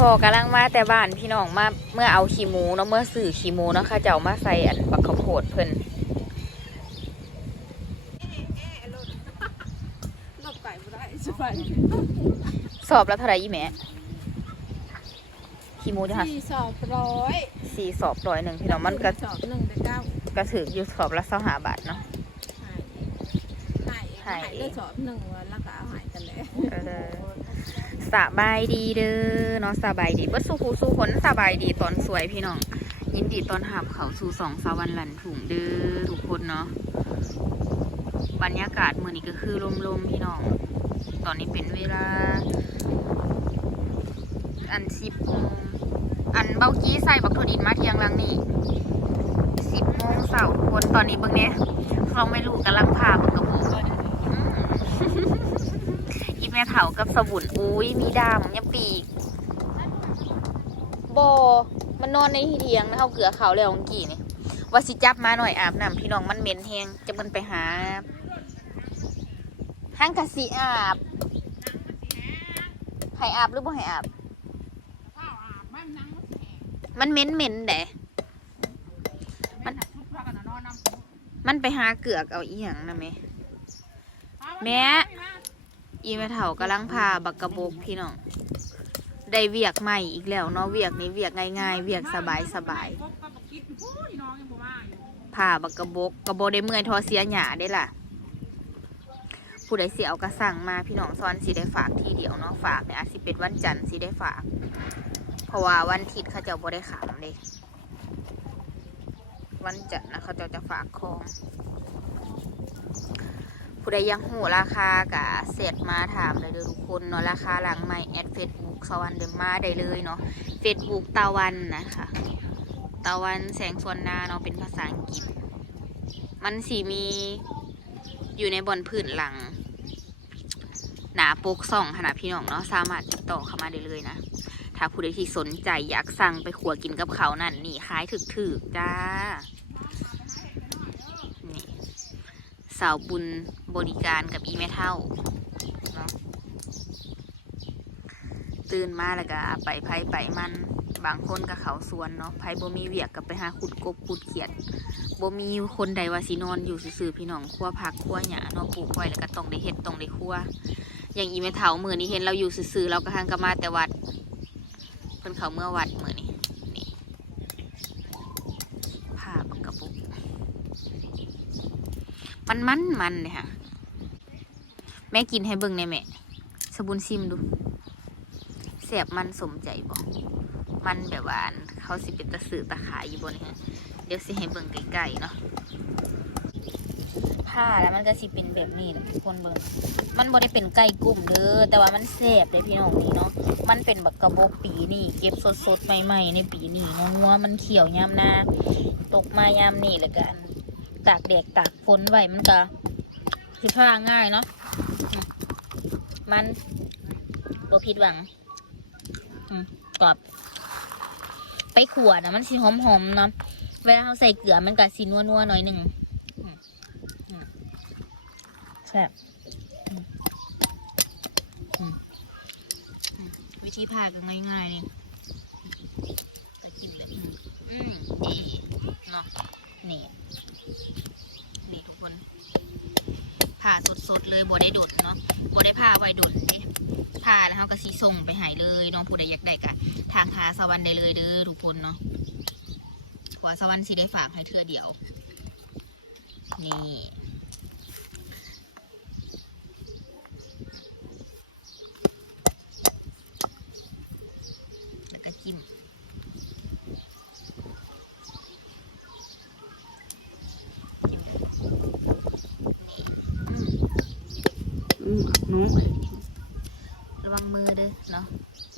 พอกำลังมาแต่บ้านพี่น้องมาเมื่อเอาขี้หมูเนาะเมื่อสื่อขี้หมูเนาะค่ะจะเอามาใส่อันบักข้าวโพดเพิ่นหลบไก่ไม่ได้ใช่ไหมสอบแล้วเท่าไหร่ยี่แม่ขี้หมูจ้ะค่ะสี่สอบร้อยสี่สอบร้อยหนึ่งพี่น้องมันก็สอบหนึ่งไปเก้ากระถืออยู่สอบละสองหาบาทเนาะ หายหายหายได้สอบหนึ่งวันแล้วก็เอาหายกันเลยเออสบายดีเด้อเนาะสบายดีเบิดสู้คูสู้คนสบายดีตอนสวยพี่น้อง ยินดีตอนหับเขาสู่สองสวรรค์หลันถุงเด้อทุกคนเนาะบรรยากาศเมื่อนี้ก็คือลมๆพี่น้อง ตอนนี้เป็นเวลา อันสิบโมงอันเบากี้ใส่บักโทดินมาเทียงลังนี่สิบโมงเสาร์ทุกคนตอนนี้เบิ่งเนี้ยเราไม่รู้กำลังพาเบิ่งกระโปรงอืมอี แม่เถากับสบุนอุ้ยมีดามยังปีกบอมันนอนในที่เทียงนะเขาเกลือเขาแล้วเมื่อกี้นี่ว่าสิจับมาหน่อยอาบน้ำพี่น้องมันเหม็นแหงจะมันไปหาห้างกะสีอาบให้อาบหรือบ่ให้อาบ มันเหม็นเหม็นแดะมันมันไปหาเกือกเอาอีหยังนะแม่แม่ อีแม่เฒ่ากำลังพาบักกระบกพี่น้อง ได้เวียกใหม่อีกแล้วเนาะเวียกนี้เวียกง่ายๆ เวียกสบายสบายพาบักกระบกกระโบได้เมื่อยทอเสียหยาได้ล่ะ ผู้ใดเสียเอากระสั่งมาพี่น้องซ้อนสีได้ฝากทีเดียวเนาะฝากเนี่ยอาจสิเป็นวันจันทร์สีได้ฝาก เพราะว่าวันอาทิตย์เขาจะบ่ได้ขามเลยวันจันทร์นะเขาจะจะฝากของ ผู้ใดยังหูราคากะเสร็จมาถามเลยเด้อทุกคนเนาะราคาหลังใหม่แอดเฟซบุ๊กสวรรค์เดมมาได้เลยเนาะเฟซบุ๊กตะวันนะคะตะวันแสงสวนนาเนาะเป็นภาษาอังกฤษ มันสีมีอยู่ในบนพื้นหลัง หนาปกส่องขนาดพี่น้องเนาะสามารถติดต่อเข้ามาได้เลยนะ ถ้าผู้ใดที่สนใจอยากสั่งไปขัวกินกับเขานั่นนี่ขายถึกๆจ้า นี่ สาวบุญบริการกับอีแม่เท่าเนาะตื่นมาแล้วก็ไปไผไปมันบางคนก็เขาสวนเนาะไผ่บ่มีเวียกกับไปหาขุดกบขุดเขียดบ่มีคนใดว่าสินอนอยู่ซื่อๆพี่น้องครัวผักครัวหญ้าเนาะปลูกไว้แล้วก็ต้องได้เฮ็ดต้องได้ครัวอย่างอีแม่เท่ามือนี้เห็นเราอยู่ซื่อๆเราก็หังก็มาแต่วัดเพิ่นเขาเมื่อวัดมือนี้นี่ผ้าบักกระปุก มันมันมันเนี่ยค่ะ แม่กินให้เบิ่งในแม่สบุนซิมดูแสบมันสมใจบ่มันแบบว่านเขาสิเป็นตะสือตะขายอยู่บนนี้ฮะเดี๋ยวสิให้เบิ่งไกลๆเนาะผ้าแล้วมันก็สิเป็นแบบนี้ทุกคนเบิ่งมันบ่ได้เป็นไก่กุ้มเด้อแต่ว่ามันแสบเลยพี่น้องนี่เนาะมันเป็นแบักระบอกปีนี่เก็บสดๆใหม่ๆในปีนี้เนาะงัวมันเขียวยามหน้าตกมายามนี่แล้วกัน ตากแดดตากฝนไว้มันก็สิผ้าง่ายเนาะมันตัวผิดหวังกรอบ ไปขวดนะมันสิหอมๆเนาะเวลาเราใส่เกลือมันก็สินัวๆหน่อยหนึ่งแซ่บวิธีผ่าก็ง่ายๆนี่จะกินเลยอืมอืมดีเนาะ นี่นี่ทุกคนผ่าสดๆเลยบ่ได้ดดเนาะบ่ได้ผ่าไว้ดดเด้ผ่าแล้วเขาก็สีส่งไปหายเลยน้องผู้ใดอยากได้กะทางหาสวรรค์ได้เลยเด้อทุกคนเนาะหัวสวรรค์สีได้ฝากให้เธอเดียวนี่แล้วก็จิ้ม อืม อืมน้อง ระวังมือเด้อเนาะ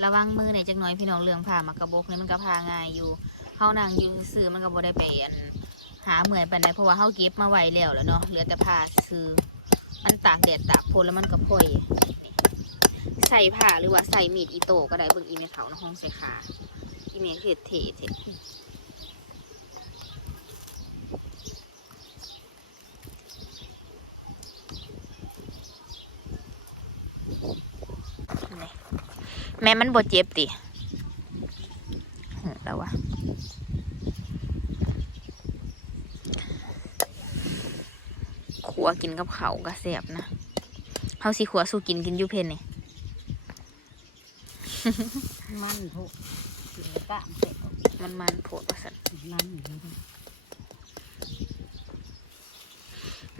ระวังมือเนอยจักหน่อยพี่น้องเรื่องผ่ามากระบกนี่มันก็พาง่ายอยู่เฮานั่งอยู่ซื้อมันก็บ่ได้ไปอันหาเหมือนปานใดเพราะว่าเฮาเก็บมาไว้แล้วแหล้วเนาะเหลือแต่ผ้าซื้อมันตากแดดตากฝนแล้วมันก็พ่อยใส่ผ้าหรือว่าใส่มีดอีโต้ก็ได้เบิ่งอีเมเขาในห้องใส่ขาอีเมเฮ็ดเทเท่ แม่มันบ่เจ็บติแล้ววะขัวกินกับเขาก็เสียบนะเขาสีขัวสู้กินกินยูเพนนี่มันโผล่มันมันโผล่ประสัน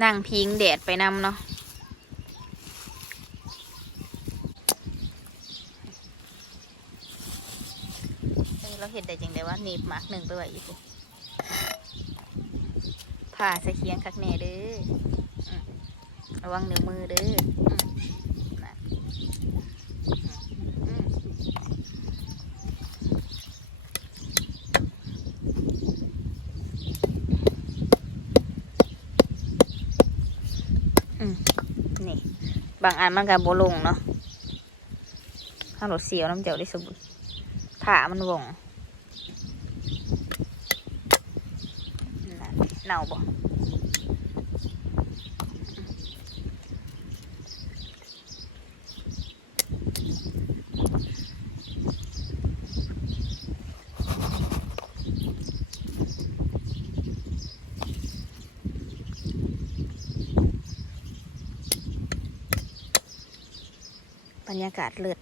นั่งพิงแดดไปนำเนาะ เห็นได้จังไดว่าหนีบหมากหนึ่งไปไว้อีกปุ๊ผ่าใส่เคียงคักแน่เด้อระวังนิ้วมือเด้อนี่ บางอันมันก็บ่ลงเนาะถ้ารถเสียวน้ำเจียวได้สมบูรณ์ผ่ามันวงนั่น เน่าบ่บรรยากาศเลิศ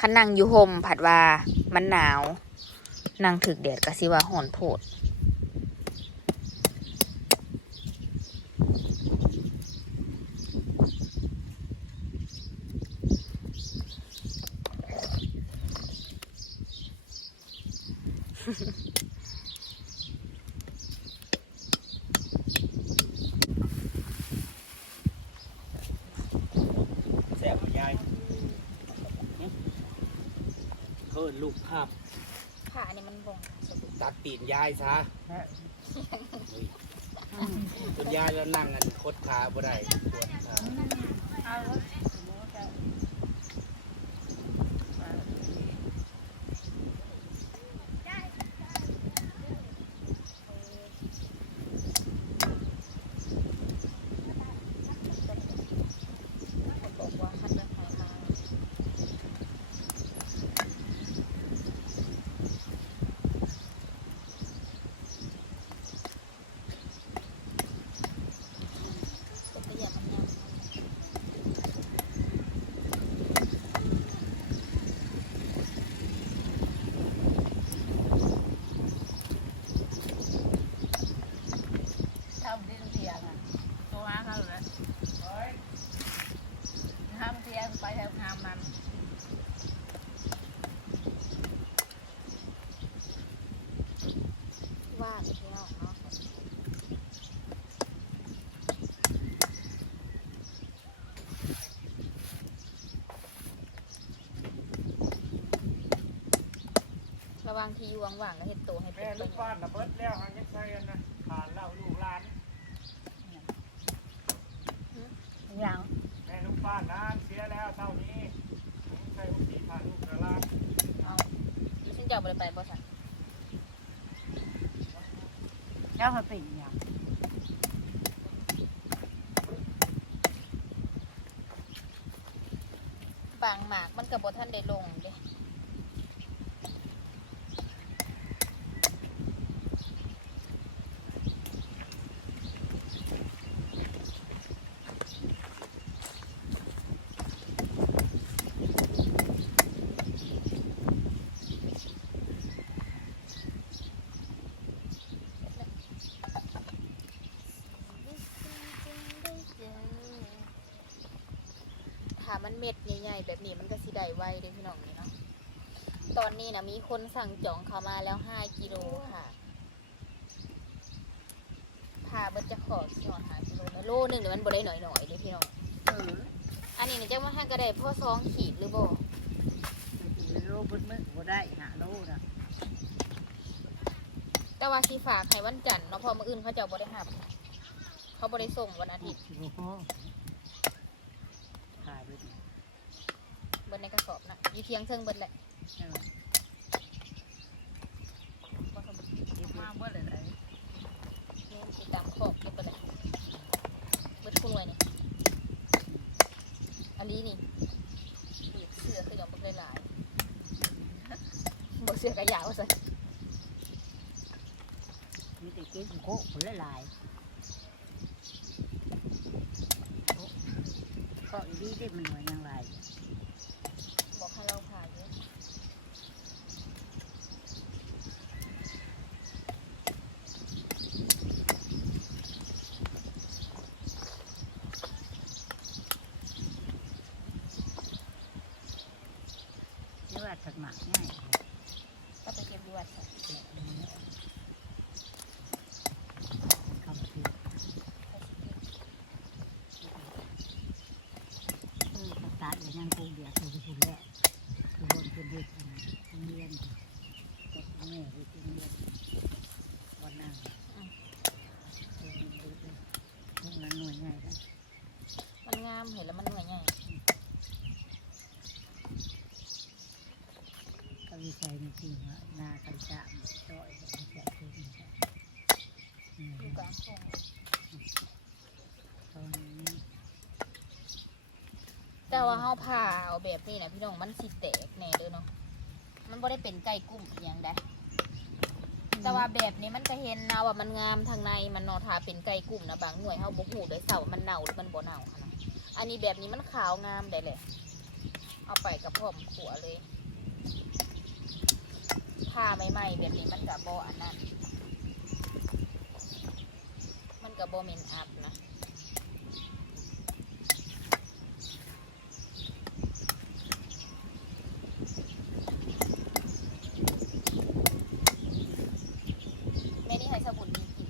คันนั่งอยู่ห่มผัดว่ามันหนาว นั่งถึกแดดก็สิว่าห่อนโพดแซ่บยายเพิ่นลูกภาพ ขานี่มันวงตัดตีนยายซะจนยายแล้วนั่งกันคดขาบ่ได้ปวดขาบอกว่าคันเดินหายมาก็ไปเหยียบมันยำ ทำดินเทียงอะตัวอาเขาเลยทำเทียงไปทำทำมัน ว่าดพี่น้องเนาะ ระวังที่อยู่ว่างๆก็เห็ดโตให้เป็แม่นลูตัวกบ้านน่ะเบิดแล้วหางยังใส่กันนะผ่านเล่าลูกหลาน อย่างแม่ลูกบ้านนั้นเสียแล้วเท่านี้ใส่ลูกที่ผ่านลูกหลานเอาดิฉันจะเอาไปไปบ่สันแล้วเขาเป็นอย่างบางหมากมันกับบท่านได้ลงเด้ถ้ามัน เม็ดใหญ่ๆแบบนี้มันก็สิได้ไวเด้พี่น้องนี่เนาะตอนนี้นะมีคนสั่งจองเข้ามาแล้วห้ากิโลค่ะพาเบิดจะขอสอนหากิโลนะโลหนึ่งเนี่ยมันบ่ได้หน่อยหน่อยๆเด้พี่น้องเอออันนี้เนี่ยจะมาให้กระไดพ่อซองขีดหรือบ่โลบนมือบ่ได้หาโลนะแต่ว่าสีฝากให้วันจันทร์เนาะเพอมื้ออื่นเขาจะบ่ได้หับ เขาบ่ได้ส่งวันอาทิตย์ โอ้โหขายไปดิ เบิดในกระสอบนะอยู่เทียงเทิงเบิดแหละเออบ่สมบูรณ์เก็บมาเมื่อไหร่ไหนนี่สิตามขอบเก็บไปเลยเบิดคุณไว้นี่อันนี้นี่ปีกเสือคืออย่างบ่ได้หลายบ่เสือกระยาวซะนมีแต่เก็บโคกผลหลายๆโอ้ก็อีดีที่มันหน่วยยังไร บอกให้เราผ่าเยอะ ผักหมักง่ายก็ไปเก็บด้วยค่ะเข้าอย่างนั้นกูเดียวคือคุณแหละคือบนเป็นเด็กอันนั้นโรงเรียนก็แม่ไปโรงเรียนวันนั้นเออมันดูดูพวกนั้นหน่วยใหญ่นะมันงามเห็นแล้วมันหน่วยใหญ่ ก็วิจัยจ ริงๆนาคันจามต่อยแบบนี้จะคือมันจะอืมอยู่กลางทงตอนนี้แต่ว่าเฮาผ่าเอาแบบนี้นะพี่น้องมันสิแตกแน่เด้อเนาะมันบ่ได้เป็นไก่กุ้มอหย่างใดแต่ว่าแบบนี้มันก็เห็นนะว่ามันงามทางในมันเนอทาเป็นไก่กุ้มนะบางหน่วยเฮาบ่ฮู้ด้วยเสามันเน่าหรือมันบ่เน่าอะนะอันนี้แบบนี้มันขาวงามได้เลยเอาไปกับพร้อมขัวเลย ผ้าใหม่ๆแบบนี้มันกับโบอันนั้น มันกับโบเมนอัพนะ แม่นี่ให้สมุนดีกิน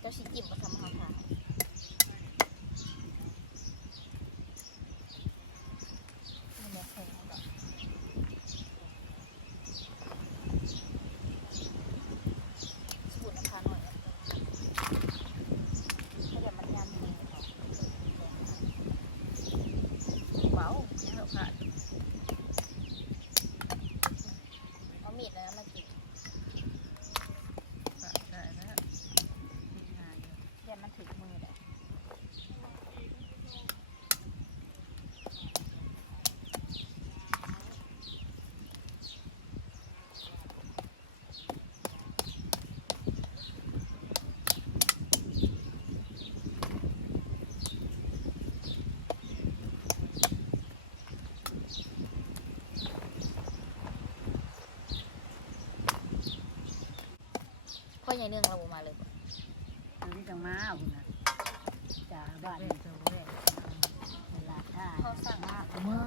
เจ้าชิจิบมาทำหาค่ะนี่แม่เคยเอาดอกสมุนน้ำพาหน่อยนะถ้าเดี๋ยวมันยามดีเขาเบาเนี่ยเราค่ะเอามีดนะมากิน ใช่แล้วงาน เดี๋ยวมันถึงมือเลย พ่อใหญ่เนื่องเราบ่มาเลยบ่ตรงนี้ต้องมาคุณนะจ่าบ้านเจ้าเว้เวลาท่าเขาสั่งมาเมื่อ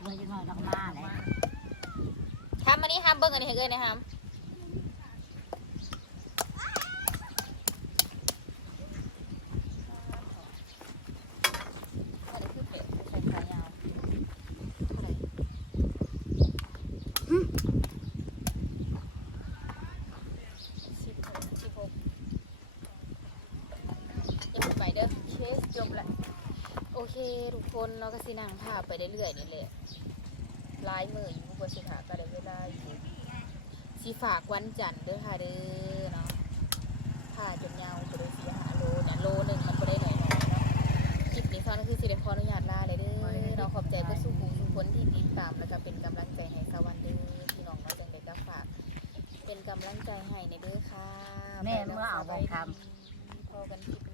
เมื่อจะน้อยต้องมาแหละทำอันนี้ห้ามเบิ้งอันนี้ให้เกินนะฮัมอันนี้คือเป็ดใส่ขายาวเท่าไหร่สิบหกสิบหกอย่าเพิ่งไปเด้อเคสจบละโอ เคทุกคนเราก็สินั่งภาพไปเรื่อยๆนี่แหละลายมืออยู่บนสิขาก็ได้เวลาอยู่สิฝากวันจันทร์เด้อค่ะเด้อเนาะผ่าจนยาวไปเลยสี่หาโลเนี่ยโลหนึ่งมันก็ได้หน่อยๆเนาะคลิปนี้ซ้อนก็คือสิได้ขออนุญาตลาเลยเด้อเนาะขอบใจก็สู้ผู้ทุกคนที่ติดตามแล้วก็เป็นกำลังใจให้สวันเด้อพี่น้องเนาะจังไดก็ฝาก เป็นกำลังใจให้ในเด้อค่ะแม่เมื่อเอาบอกทพอกันคลิป